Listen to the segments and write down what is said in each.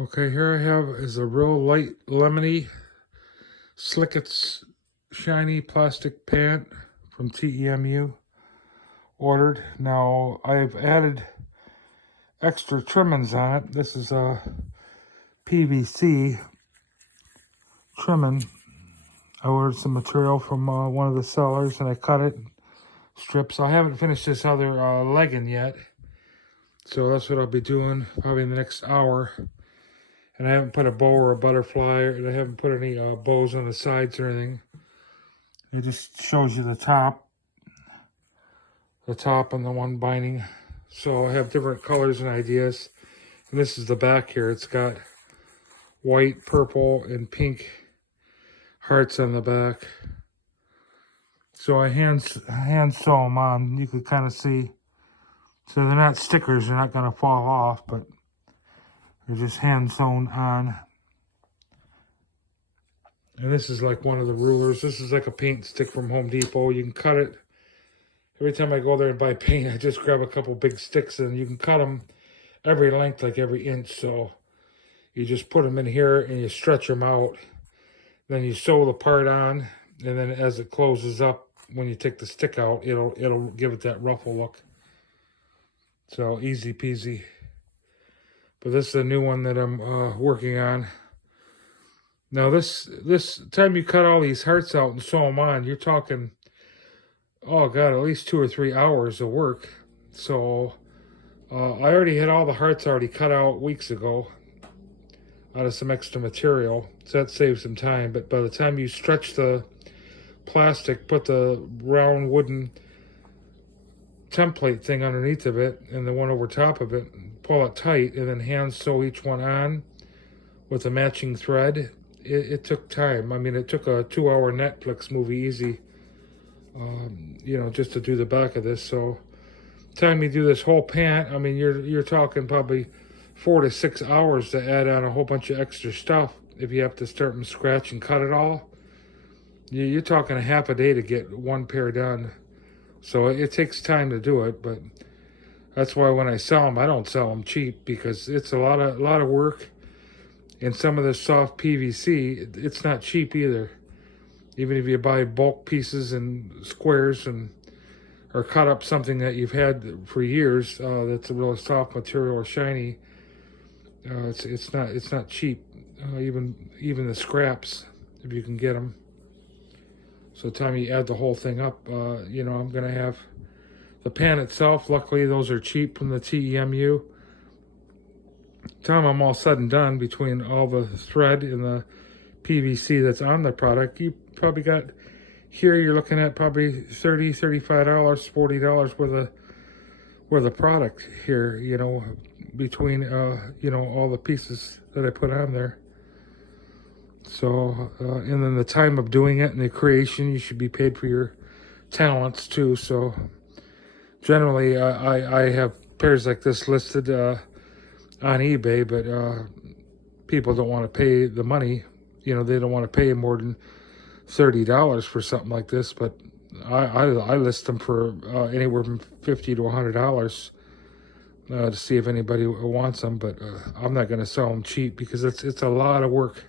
Okay, here I have is a real light lemony Slickets shiny plastic pant from TEMU ordered. Now I've added extra trimmings on it. This is a PVC trimming. I ordered some material from one of the sellers and I cut it in strips. I haven't finished this other legging yet, so that's what I'll be doing probably in the next hour. And I haven't put a bow or a butterfly, and I haven't put any bows on the sides or anything. It just shows you the top and the one binding. So I have different colors and ideas. And this is the back here. It's got white, purple, and pink hearts on the back. So I hand sew them on. You can kind of see. So they're not stickers. They're not going to fall off, but they're just hand sewn on. And this is like one of the rulers. This is like a paint stick from Home Depot. You can cut it. Every time I go there and buy paint, I just grab a couple big sticks and you can cut them every length, like every inch. So you just put them in here and you stretch them out. Then you sew the part on, and then as it closes up, when you take the stick out, it'll give it that ruffle look. So easy peasy. But this is a new one that I'm working on. Now this time you cut all these hearts out and sew them on, you're talking, oh God, at least 2 or 3 hours of work. So I already had all the hearts already cut out weeks ago out of some extra material. So that saves some time. But by the time you stretch the plastic, put the round wooden template thing underneath of it and the one over top of it, pull it tight, and then hand sew each one on with a matching thread. It took time. I mean, it took a 2-hour Netflix movie easy, just to do the back of this. So time you do this whole pant, I mean, you're talking probably 4 to 6 hours to add on a whole bunch of extra stuff. If you have to start from scratch and cut it all, you're talking a half a day to get one pair done. So it takes time to do it, but that's why when I sell them, I don't sell them cheap, because it's a lot of work. And some of the soft PVC, it's not cheap either. Even if you buy bulk pieces and squares or cut up something that you've had for years, that's a really soft material or shiny, it's not cheap. Even the scraps, if you can get them. So the time you add the whole thing up, I'm gonna have the pan itself. Luckily, those are cheap from the TEMU. Time I'm all said and done, between all the thread and the PVC that's on the product, you probably got, here you're looking at probably $30, $35, $40 worth of product here, between, all the pieces that I put on there. So, and then the time of doing it and the creation, you should be paid for your talents too. So generally, I have pairs like this listed on eBay, but people don't want to pay the money. They don't want to pay more than $30 for something like this. But I list them for anywhere from $50 to $100 to see if anybody wants them. But I'm not going to sell them cheap, because it's a lot of work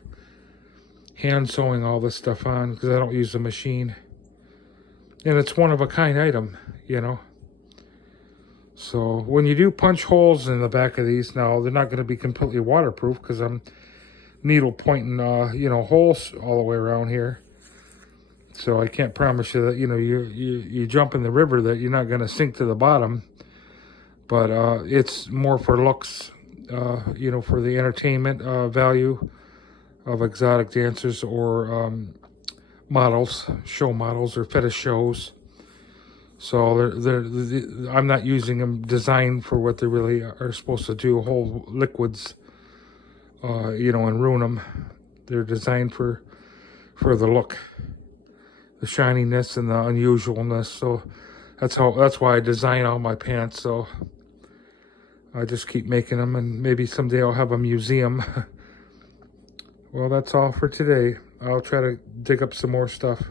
hand sewing all this stuff on, because I don't use a machine. And it's one of a kind item, So when you do punch holes in the back of these, now they're not going to be completely waterproof, because I'm needle pointing, holes all the way around here. So I can't promise you that, you jump in the river that you're not going to sink to the bottom. But it's more for looks, for the entertainment value of exotic dancers or models, show models or fetish shows. So I'm not using them designed for what they really are supposed to do, hold liquids, and ruin them. They're designed for the look, the shininess and the unusualness. So that's why I design all my pants. So I just keep making them, and maybe someday I'll have a museum. Well, that's all for today. I'll try to dig up some more stuff.